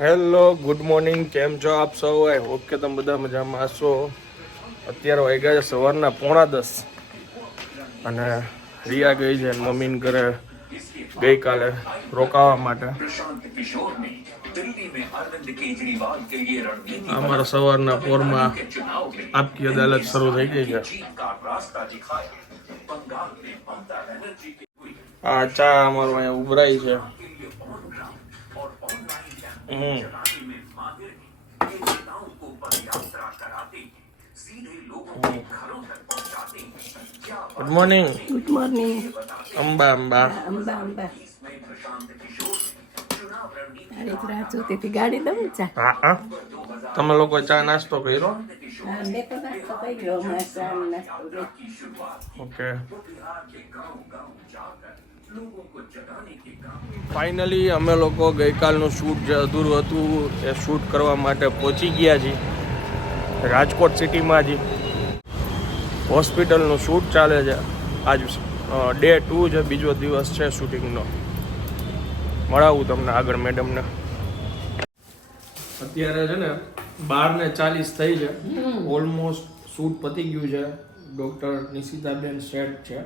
Hello good morning કેમ છો આપ સૌ? આઈ હોપ કે તમે બધા મજામાં હશો. અત્યારે વાગ્યા છે સવારના પોણા દસ. અને રિયા ગઈ છે મમ્મીને ઘરે ગઈકાલે રોકાવા માટે. અમારા સવારના પોરમાં આપકી અદાલત શરૂ થઈ ગઈ છે. આ ચા અમારો અહીંયા ઉભરાઈ છે. Good morning good morning Amba Amba Amba Amba ગાડી દઉં ચા હા હા તમે લોકો ચા નાસ્તો કર્યો. ઓકે ફાઇનલી અમે લોકો ગઈકાલનું શૂટ જે અધૂરું હતું એ શૂટ કરવા માટે પહોંચી ગયા છીએ. રાજકોટ સિટીમાં જ. હોસ્પિટલનું શૂટ ચાલે છે. આજ ડે ટુ છે બીજો દિવસ છે શૂટિંગનો. મળાવું તમને આગળ મેડમને. અત્યારે છે ને બાર ને ચાલીસ થઈ છે. ઓલમોસ્ટ શૂટ પતી ગયું છે. ડોક્ટર નિશિતાબેન શેઠ છે.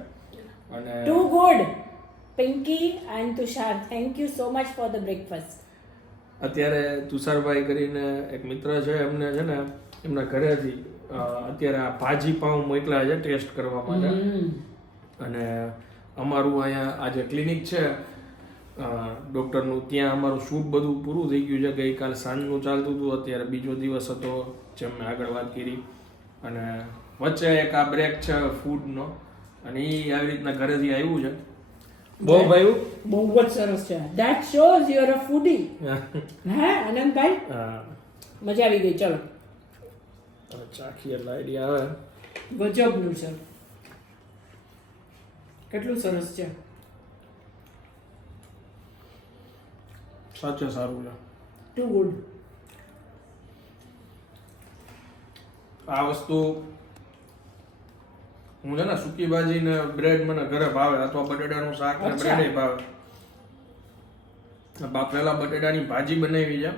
અને too good. Pinky and Tushar thank you so much for the breakfast અત્યારે તુષારભાઈ કરીને એક મિત્ર છે એમને છે ને એમના ઘરેથી અત્યારે આ ભાજી પાઉં મોકલ્યા છે ટેસ્ટ કરવા માટે. અને અમારું અહીંયા આ જે ક્લિનિક છે ડૉક્ટરનું ત્યાં અમારું શૂટ બધું પૂરું થઈ ગયું છે. ગઈકાલ સાંજનું ચાલતું હતું અત્યારે બીજો દિવસ હતો જેમ મેં આગળ વાત કરી. અને વચ્ચે એક આ બ્રેક છે ફૂડનો અને એ આવી રીતના ઘરેથી આવ્યું છે. બહુ ભાઈ? બહુ જ સરસ છે. That shows you are a foodie hey Anandbhai? મજા આવી ગઈ ચલો. ચાખી એટલે આઈડિયા આવે. ગજબનું છે. કેટલું સરસ છે. સાચે સારું છે. ટુ ગુડ આ વસ્તુ હું છે ને સૂકી ભાજી ને બ્રેડ મને ઘરે ભાવે અથવા બટેટાનું શાક ને. બ્રેડ ભાવે. બાફેલા બટેટાની ભાજી બનાવી છે.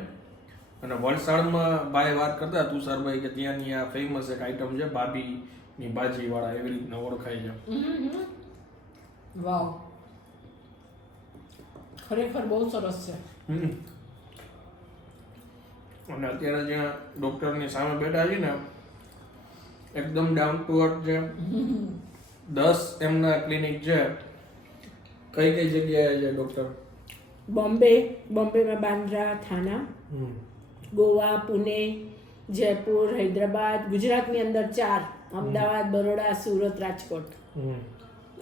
અને વલસાડમાં ભાઈ વાત કરતા તુષારભાઈ કે ત્યાંની આ ફેમસ એક આઈટમ છે ભાભીની ભાજી વાળા એવી રીતના ઓળખાય છે. વાવ. ખરેખર બહુ સરસ છે. અને અત્યારે જ્યાં ડોક્ટરની સામે બેઠા છે ને એકદમ ડાઉન ટુ અર્થ છે. દસ એમના ક્લિનિક છે. કઈ કઈ જગ્યાએ છે ડોક્ટર બોમ્બે બોમ્બેમાં બાંદ્રા થાના. ગોવા પુણે જયપુર હૈદરાબાદ ગુજરાતની અંદર ચાર. અમદાવાદ બરોડા સુરત રાજકોટ.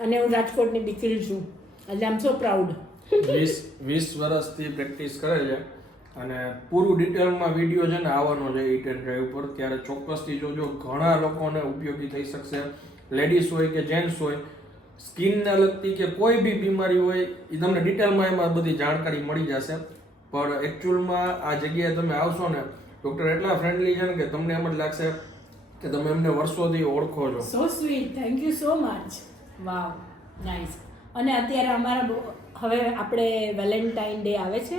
અને હું રાજકોટની દીકરી છું. એટલે આમ સો પ્રાઉડ વીસ વીસ વર્ષથી પ્રેક્ટિસ કરે છે. અને પૂરું ડિટેલમાં વીડિયો છે ને આવવાનો છે ઈટ એન્ડ ડ્રાઈવ પર ત્યારે ચોક્કસથી જોજો, ઘણા લોકોને ઉપયોગી થઈ શકશે. લેડીઝ હોય કે જેન્ટ્સ હોય, સ્કિનને લગતી કે કોઈ બી બીમારી હોય એ તમને ડિટેલમાં એમાં બધી જાણકારી મળી જશે. પણ એકચ્યુઅલમાં આ જગ્યાએ તમે આવશો ને ડૉક્ટર એટલા ફ્રેન્ડલી છે ને કે તમને એમ જ લાગશે કે તમે એમને વર્ષોથી ઓળખો છો. So sweet thank you so much wow nice અને અત્યારે અમારા હવે આપણે વેલેન્ટાઇન ડે આવે છે.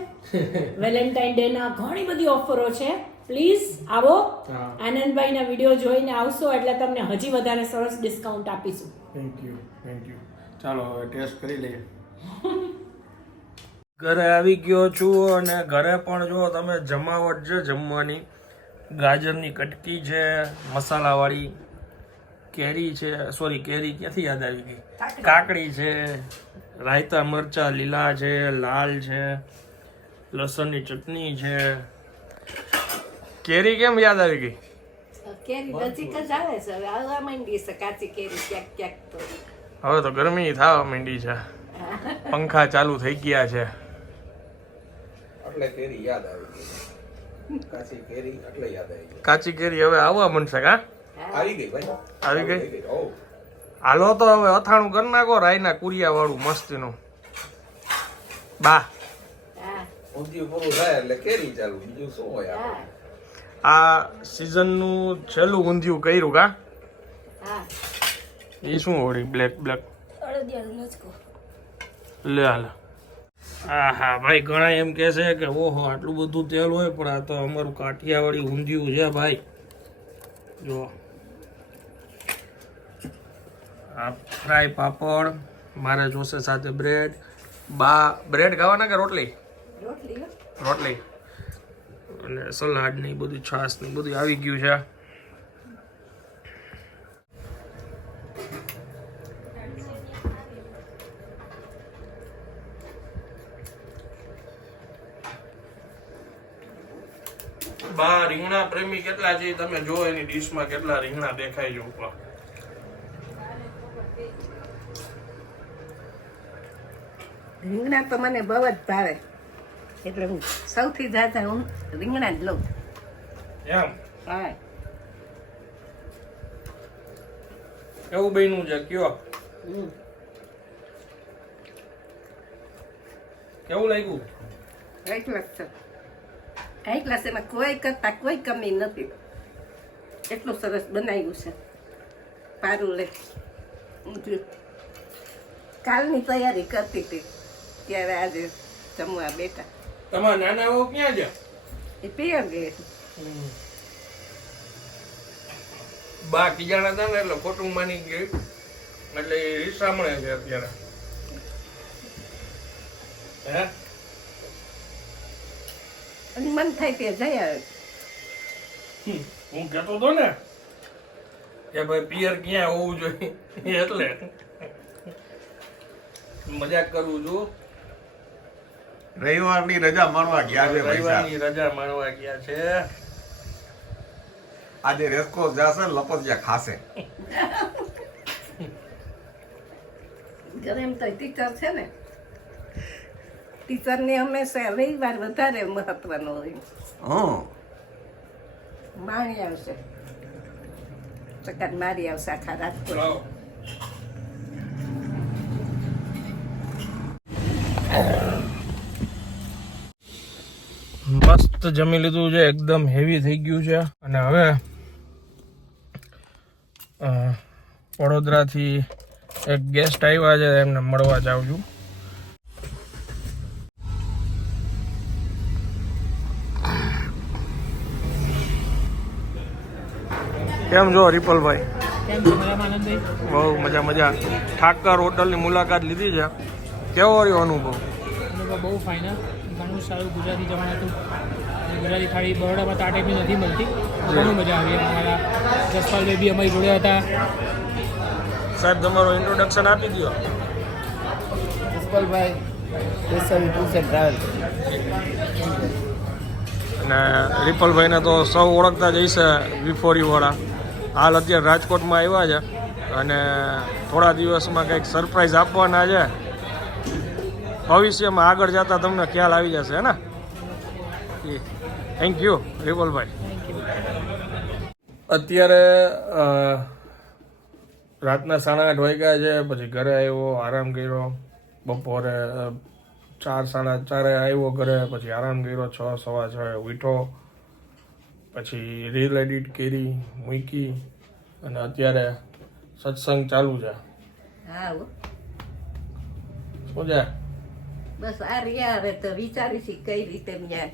વેલેન્ટાઇન ડે ના ઘણી બધી ઓફરો છે. પ્લીઝ આવો. આનંદભાઈ ના વીડિયો જોઈને આવશો એટલે તમને હજી વધારે સરસ ડિસ્કાઉન્ટ આપીશું. થેન્ક યુ થેન્ક યુ ચાલો હવે ટેસ્ટ કરી લઈએ. ઘરે આવી ગયો છું અને ઘરે પણ જો તમે જમાવટ છે જમવાની. ગાજરની કટકી છે મસાલાવાળી કેરી છે સોરી કેરી ક્યાંથી યાદ આવી ગઈ? કાકડી છે. રાયતા મરચા લીલા છે લાલ છે લસણની ચટણી છે. કેરી કેમ યાદ આવી ગઈ? હવે તો. ગરમી થવા માંડી છે. પંખા ચાલુ થઈ ગયા છે. એટલે કેરી યાદ આવી ગઈ. કાચી કેરી એટલે યાદ આવી કાચી કેરી હવે આવવા મળશે કા? આવી ગઈ ભાઈ. આવી ગઈ? હાલો તો હવે અથાણું કરી નાખો રાયના કુરિયા વાળું મસ્તીનું. બા. હા ઊંધિયું પૂરું થાય એટલે કેરી ચાલુ બીજું શું હોય આ સિઝનનું છેલ્લું ઊંધિયું કર્યું કા? હા. એ શું હોળી બ્લેક બ્લેક લે હાલ. હા હા ભાઈ ઘણા એમ કે છે કે ઓહો આટલું બધું તેલ હોય પણ આ તો અમારું કાઠિયાવાડી ઊંધિયું છે ભાઈ. જો. આ ફ્રાય પાપડ મારે જોશે સાથે બ્રેડ. બા બ્રેડ ખાવાના કે રોટલી? રોટલી અને સલાડ ને બધું છાસ ને બધું આવી ગયું છે. બા રીંગણા પ્રેમી કેટલા છે? તમે જો એની ડીશમાં કેટલા રીંગણા દેખાય છે ઉપર. રીંગણા તો મને બહુ જ ભાવે. એટલે હું સૌથી જાતે હું રીંગણા જ લઉં. એમ? હા. એવું બન્યું છે કયો. કેવું લાગ્યું? એટલા જ છે એટલા છે એમાં કોઈ કરતા કોઈ કમી નથી. એટલું સરસ બનાવ્યું છે. પારું લે. કાલની તૈયારી કરતી હતી. ત્યારે આજે જમવા બેઠા. તમારા નાના વહુ ક્યાં છે એ પિયર ગઈ બા કિજાણા હતા ને એટલે ખોટું માની ગઈ એટલે એ રીસામણે છે અત્યારે. હે? અને મન થાય તે જઈ આવે. હું કહેતો હતો ને કે ભાઈ પિયર ક્યાં હોવું જોઈએ? એટલે. મજાક કરું છું. રવિવારની રજા માણવા ગયા છે રવિવારની રજા માણવા ગયા છે. આજે રેસકો જશે લપતિયા ખાશે. ઘરે એમ તો ટીચર છે ને. ટીચરને હંમેશા રવિવાર વધારે મહત્વનો હોય. હમ માણી આવશે. ચક્કર મારી આવશે આખા રાજકોટ મસ્ત જમી લીધું છે એકદમ હેવી થઈ ગયું છે. અને હવે વડોદરાથી એક ગેસ્ટ આવ્યા છે એમને મળવા જાઉં છું. કેમ જો રિપલભાઈ બહુ મજા મજા. ઠાકર હોટલની મુલાકાત લીધી છે. કેવો રહ્યો અનુભવ? અનુભવ બહુ ફાઇન ઘણું સારું ગુજરાતી જમણ હતું. ગુજરાતી થાળી બરોડામાં તો આ ટાઈપની નથી મળતી. ઘણું મજા આવી. અમારા જસપાલભાઈ બી અમારી જોડે હતા. સાહેબ તમારો ઇન્ટ્રોડક્શન આપી દો Jaspalbhai special tours and travel. અને રિપલભાઈને તો સૌ ઓળખતા જ હશે વાળા. હાલ અત્યારે રાજકોટમાં આવ્યા છે અને થોડા દિવસમાં કંઈક સરપ્રાઈઝ આપવાના છે. ભવિષ્યમાં આગળ જતા તમને ખ્યાલ આવી જશે હે ને થેન્ક યુ વિપુલભાઈ અત્યારે રાતના સાડા આઠ વાગ્યા છે પછી ઘરે આવ્યો આરામ કર્યો. બપોરે ચાર સાડા ચારે આવ્યો ઘરે પછી આરામ કર્યો છ સવા છ ઉઠો પછી રીલ એડિટ કરી મૂકી અને અત્યારે સત્સંગ ચાલુ છે. હા શું છે? બસ આ રહ્યા હવે તો વિચારીશ કઈ રીતે ત્યાં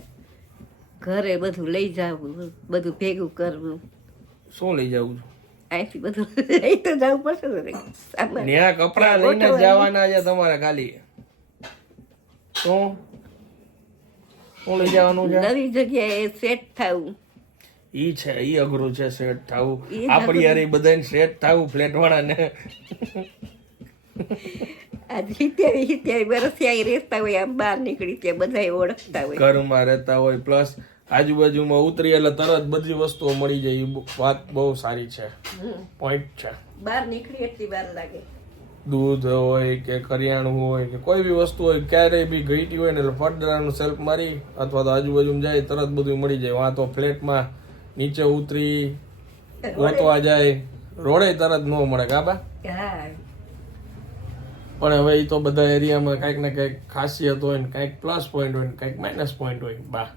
ઘરે બધું લઈ જવું બધું ભેગું કરવું. શું લઈ જવું છું? અહીંથી બધું લઈ તો જવું પડશે ત્યાં કપડા લઈને જવાના છે તમારે ખાલી. શું? શું લઈ જવાનું છે? નવી જગ્યાએ સેટ થવું. ઈ છે ઈ અઘરું છે સેટ થવું. આપણી યાર બધાને સેટ થવું ફ્લેટ વાળાને આ સિત્યાવી સિત્યાવી વર્ષથી અહીં રહેતા હોય આમ બહાર નીકળી ત્યાં બધા ઓળખતા હોય ઘરમાં રહેતા હોય પ્લસ આજુબાજુમાં ઉતરી એટલે તરત બધી વસ્તુઓ મળી જાય વાત બહુ સારી છે પોઈન્ટ છે બહાર નીકળી એટલી બહાર લાગે દૂધ હોય કે કરિયાણું હોય કે કોઈ બી વસ્તુ હોય ક્યારેય બી ઘટી હોય ને એટલે ફટદરાનું સેલ્ફ મારી અથવા તો આજુબાજુમાં જાય તરત બધું મળી જાય વાં તો ફ્લેટમાં નીચે ઉતરી ગોતવા જાય રોડે તરત ન મળે કાબા પણ હવે એ તો બધા એરિયામાં કાંઈક ને કંઈક ખાસિયત હોય ને કાંઈક પ્લસ પોઈન્ટ હોય ને કાંઈક માઇનસ પોઈન્ટ હોય. બા.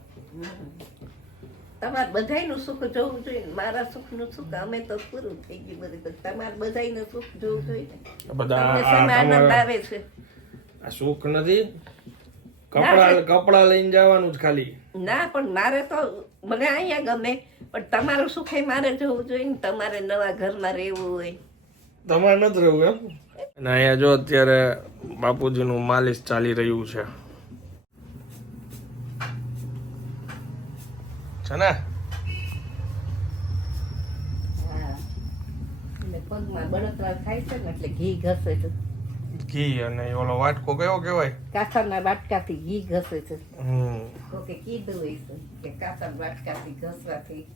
તમારે બધાયનું સુખ જોવું જોઈએ ને. મારા સુખનું સુખ અમે તો પૂરું થઈ ગયું બધું. તમારે બધાયનું સુખ જોવું જોઈએ બધા આનંદ આવે છે. આ સુખ નથી? કપડા કપડા લઈને જવાનું જ ખાલી. ના પણ મારે તો મને અહીંયા ગમે. પણ તમારું સુખે મારે જોવું જોઈએ ને. તમારે નવા ઘરમાં રહેવું હોય. તમારે નથી રહેવું એમ? અને અહીંયા જો અત્યારે બાપુજીનું માલિશ ચાલી રહ્યું છે. છે ને? ઘી ઘસે છે. ઘી અને ઓલો વાટકો કયો કેવાય કાસરના વાટકાથી ઘી ઘસે છે. હમ. કોકે કીધું કે કાસર વાટકાથી ઘસવાથી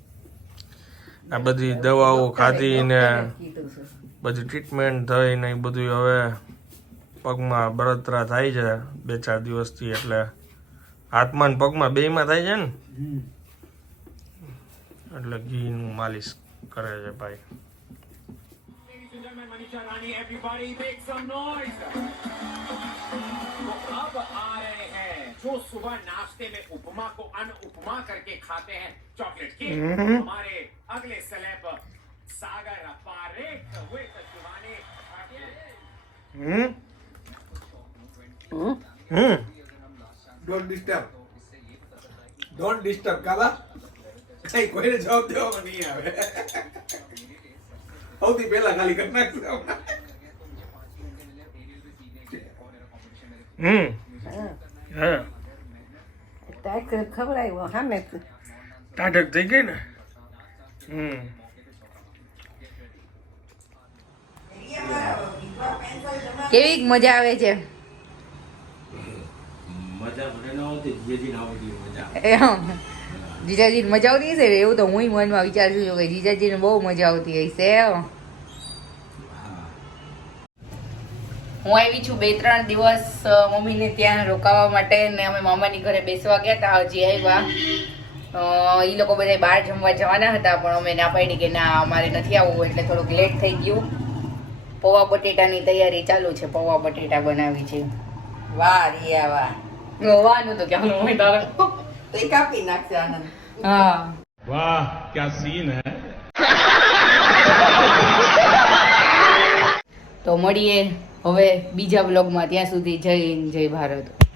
આ બધી દવાઓ ખાધી ને બધી ટ્રીટમેન્ટ થઈ ને એ બધું હવે પગમાં બળતરા થાય છે બે ચાર દિવસથી એટલે હાથમાં ને પગમાં બેયમાં થાય છે ને? એટલે ઘીનું માલિશ કરે છે ભાઈ. Everybody make some noise. जो सुबह नाश्ते में उपमा को अन उपमा करके खाते हैं चॉकलेट केक हमारे अगले सेलेब सागर पारेख हुए तजुबाने હમ હમ? હમ ડોન્ટ ડિસ્ટર્બ ડોન્ટ ડિસ્ટર્બ કાલા કઈ કોઈને જવાબ દેવામાં નહીં આવે સૌથી પહેલા ખાલી કરી નાખશે હમ હા. હા ટાઈકર હા સામે ટાઢક થઈ ગઈ ને? હમ. કેવી મજા આવે છે? જીજાજી જીજાજીને મજા આવતી હશે એવું તો હું મનમાં વિચારું છું કે જીજાજીને બહુ મજા આવતી હશે હું આવી છું બે ત્રણ દિવસ મમ્મીને ત્યાં રોકાવા માટે ને અમે મામાની ઘરે બેસવા ગયા હતા હજી આવ્યા. એ લોકો બધા બહાર જમવા જવાના હતા પણ અમે ના પાડી કે ના અમારે નથી આવવું એટલે થોડુંક લેટ થઈ ગયું. પૌવા બટેટાની તૈયારી ચાલુ છે પૌવા બટેટા બનાવી છે. વાહ રિયા વાહ. વાનું તો કેમ હોય તારા. કાપી નાખશે આનંદ. હા. વાહ ક્યા સીન હે? તો મળીએ હવે બીજા બ્લોગમાં ત્યાં સુધી જય હિન્દ જય ભારત.